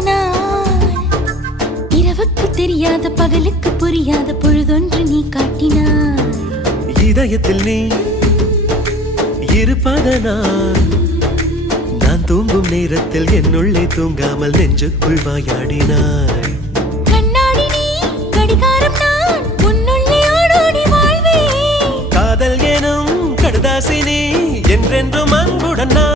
நான் இரவுக்கு தெரியாத பகலுக்கு புரியாத பொழுதொன்று நீ காட்டினாய். இதயத்தில் நீ இருப்பதனால் நான் தூங்கும் நேரத்தில் என்னுள்ளே தூங்காமல் நெஞ்சுக்குள் வாயாடினாய். கண்ணாடி நீ கடிகாரம் நான் உன்னுள்ளே ஓடோடி வாழ்வே. காதல் எனும் கடுதாசி நீ என்றென்றும் அன்புடன் நான்